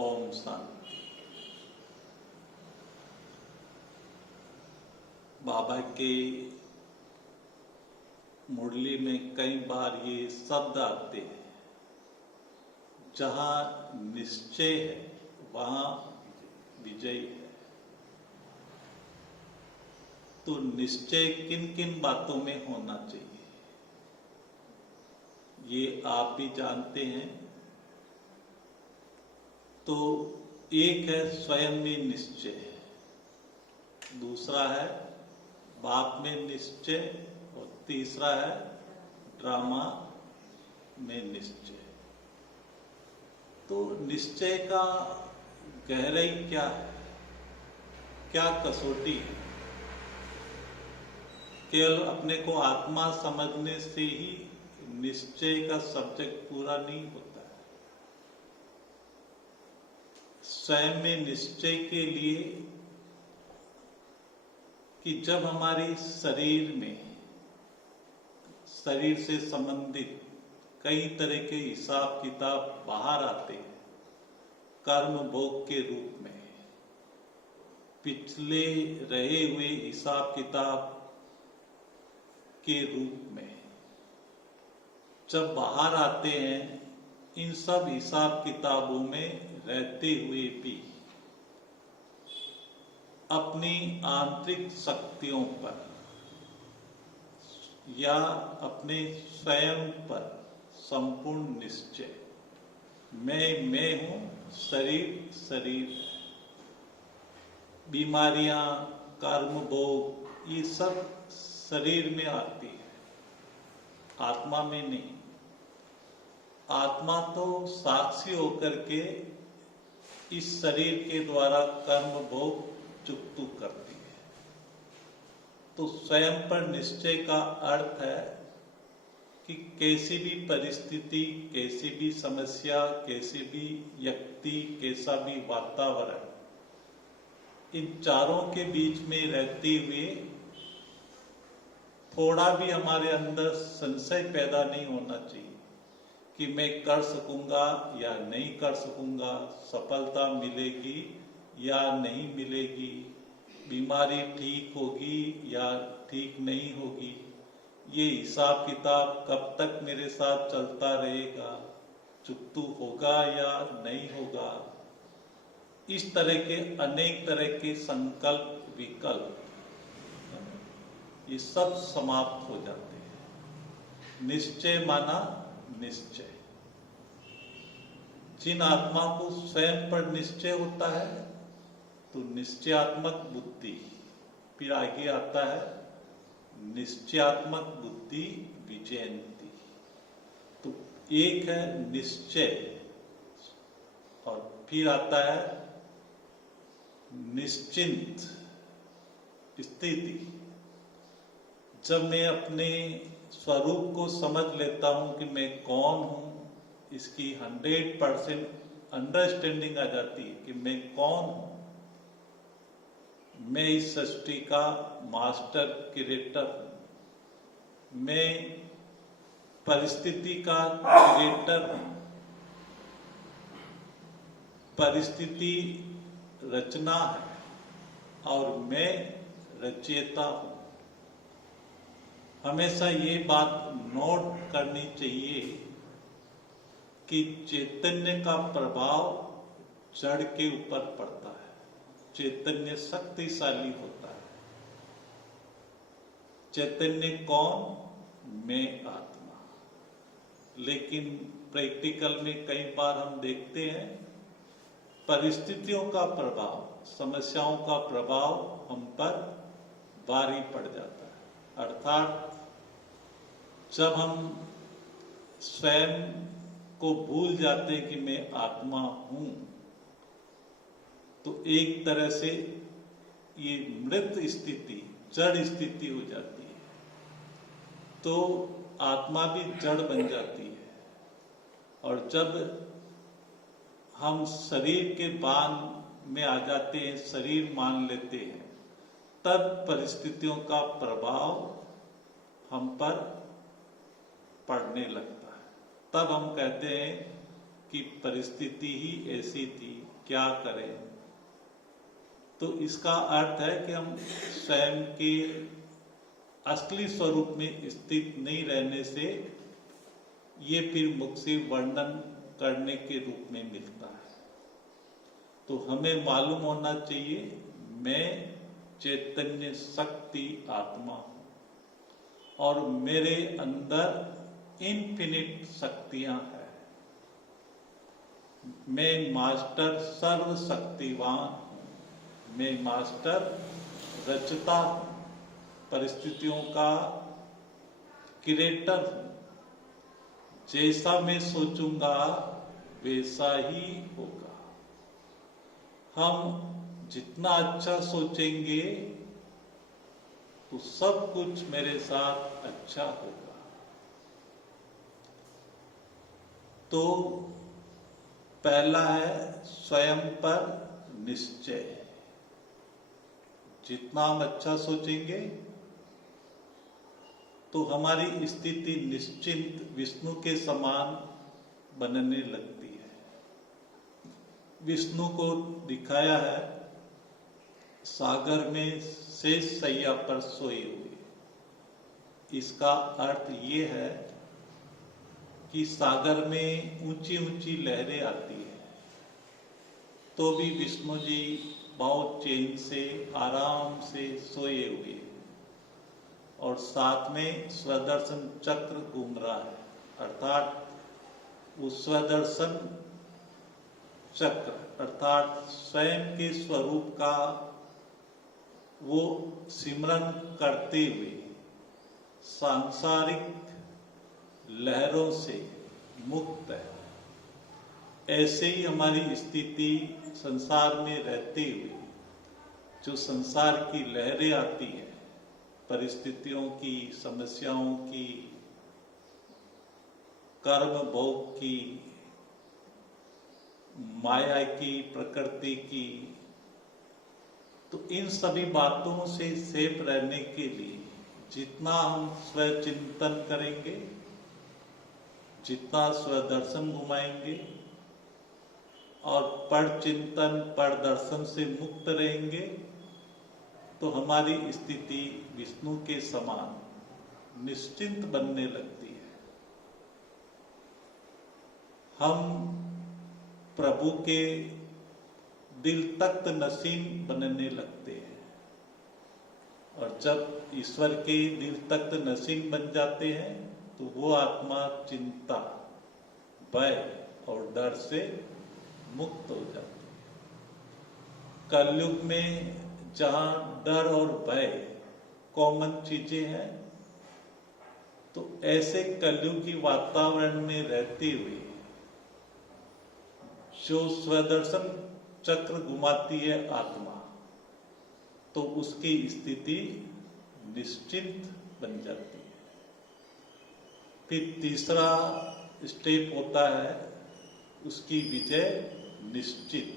ओम शांति। बाबा के मुरली में कई बार ये शब्द आते हैं, जहां निश्चय है वहां विजय है। तो निश्चय किन किन बातों में होना चाहिए ये आप भी जानते हैं। तो एक है स्वयं में निश्चय, दूसरा है बाप में निश्चय और तीसरा है ड्रामा में निश्चय। तो निश्चय का गहराई क्या है, क्या कसौटी है? केवल अपने को आत्मा समझने से ही निश्चय का सब्जेक्ट पूरा नहीं होता है। स्वयं में निश्चय के लिए कि जब हमारी शरीर से संबंधित कई तरह के हिसाब किताब बाहर आते हैं कर्म भोग के रूप में, पिछले रहे हुए हिसाब किताब के रूप में जब बाहर आते हैं, इन सब हिसाब किताबों में रहते हुए भी अपनी आंतरिक शक्तियों पर या अपने स्वयं पर संपूर्ण निश्चय, मैं हूं, शरीर है। बीमारियां, कर्म भोग ये सब शरीर में आती है, आत्मा में नहीं। आत्मा तो साक्षी होकर के इस शरीर के द्वारा कर्म भोग चुकतू करती है। तो स्वयं पर निश्चय का अर्थ है कि कैसी भी परिस्थिति, कैसी भी समस्या, कैसी भी व्यक्ति, कैसा भी वातावरण, इन चारों के बीच में रहते हुए थोड़ा भी हमारे अंदर संशय पैदा नहीं होना चाहिए कि मैं कर सकूंगा या नहीं कर सकूंगा, सफलता मिलेगी या नहीं मिलेगी, बीमारी ठीक होगी या ठीक नहीं होगी, ये हिसाब किताब कब तक मेरे साथ चलता रहेगा, चुकतू होगा या नहीं होगा। इस तरह के अनेक तरह के संकल्प विकल्प ये सब समाप्त हो जाते हैं। निश्चय माना निश्चय। जिन आत्मा को स्वयं पर निश्चय होता है तो निश्चयात्मक बुद्धि, फिर आगे आता है निश्चयात्मक बुद्धि विजयंती। तो एक है निश्चय और फिर आता है निश्चिंत स्थिति। जब मैं अपने स्वरूप को समझ लेता हूं कि मैं कौन हूं, इसकी 100% अंडरस्टैंडिंग आ जाती है कि मैं कौन हूं। मैं इस सृष्टि का मास्टर क्रिएटर हूं, मैं परिस्थिति का क्रिएटर हूं, परिस्थिति रचना है और मैं रचयिता हूं। हमेशा ये बात नोट करनी चाहिए कि चैतन्य का प्रभाव जड़ के ऊपर पड़ता है। चैतन्य शक्तिशाली होता है। चैतन्य कौन? मैं आत्मा। लेकिन प्रैक्टिकल में कई बार हम देखते हैं परिस्थितियों का प्रभाव, समस्याओं का प्रभाव हम पर भारी पड़ जाता है। अर्थात जब हम स्वयं को भूल जाते हैं कि मैं आत्मा हूं, तो एक तरह से ये मृत स्थिति, जड़ स्थिति हो जाती है। तो आत्मा भी जड़ बन जाती है। और जब हम शरीर के बांध में आ जाते हैं, शरीर मान लेते हैं, तब परिस्थितियों का प्रभाव हम पर पड़ने लगता है। तब हम कहते हैं कि परिस्थिति ही ऐसी थी, क्या करें। तो इसका अर्थ है कि हम स्वयं के असली स्वरूप में स्थित नहीं रहने से ये फिर मुख से वर्णन करने के रूप में मिलता है। तो हमें मालूम होना चाहिए मैं चैतन्य शक्ति आत्मा हूं और मेरे अंदर इन्फिनिट शक्तियां हैं। मैं मास्टर सर्वशक्तिवान हूं। मैं मास्टर रचता हूं, परिस्थितियों का क्रिएटर हूं। जैसा मैं सोचूंगा वैसा ही होगा। हम जितना अच्छा सोचेंगे तो सब कुछ मेरे साथ अच्छा होगा। तो पहला है स्वयं पर निश्चय। जितना हम अच्छा सोचेंगे तो हमारी स्थिति निश्चिंत विष्णु के समान बनने लगती है। विष्णु को दिखाया है सागर में शेष शैया पर सोए हुए। इसका अर्थ ये है कि सागर में ऊंची ऊंची लहरें आती है तो भी विष्णु जी बहुत चैन से आराम से सोए हुए और साथ में स्वदर्शन चक्र घूम रहा है, अर्थात उस स्वदर्शन चक्र अर्थात स्वयं के स्वरूप का वो सिमरन करते हुए सांसारिक लहरों से मुक्त है। ऐसे ही हमारी स्थिति संसार में रहते हुए जो संसार की लहरें आती हैं, परिस्थितियों की, समस्याओं की, कर्म भोग की, माया की, प्रकृति की, तो इन सभी बातों से सेफ रहने के लिए जितना हम स्वचिंतन करेंगे, जितना स्वदर्शन घुमाएंगे और पर चिंतन पर दर्शन से मुक्त रहेंगे तो हमारी स्थिति विष्णु के समान निश्चिंत बनने लगती है। हम प्रभु के दिल तख्त नसीम बनने लगते हैं और जब ईश्वर के दिल तख्त नसीम बन जाते हैं तो वो आत्मा चिंता, भय और डर से मुक्त हो जाती है। कलयुग में जहां डर और भय कॉमन चीजें हैं, तो ऐसे कलयुगी वातावरण में रहते हुए जो स्वदर्शन चक्र घुमाती है आत्मा, तो उसकी स्थिति निश्चिंत बन जाती है। फिर तीसरा स्टेप होता है उसकी विजय निश्चित।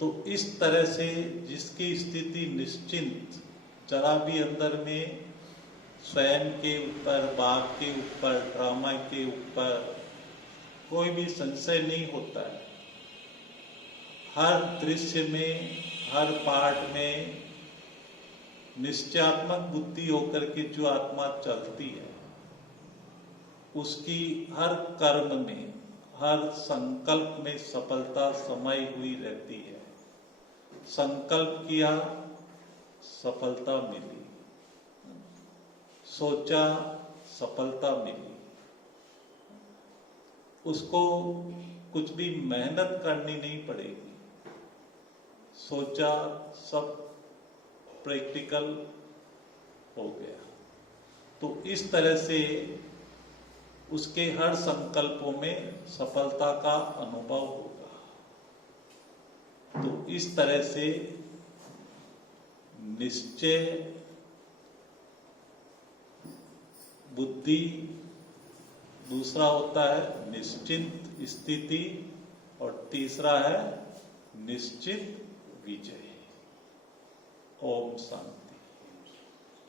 तो इस तरह से जिसकी स्थिति निश्चिंत, जरा भी अंदर में स्वयं के ऊपर, बाप के ऊपर, ड्रामा के ऊपर कोई भी संशय नहीं होता है। हर दृश्य में, हर पार्ट में निश्चयात्मक बुद्धि होकर के जो आत्मा चलती है, उसकी हर कर्म में, हर संकल्प में सफलता समाई हुई रहती है। संकल्प किया, सफलता मिली, सोचा, सफलता मिली। उसको कुछ भी मेहनत करनी नहीं पड़ेगी। सोचा, सब प्रैक्टिकल हो गया। तो इस तरह से उसके हर संकल्पों में सफलता का अनुभव होगा। तो इस तरह से निश्चय, बुद्धि, दूसरा होता है निश्चिंत स्थिति और तीसरा है निश्चित विजय। ओम शांति।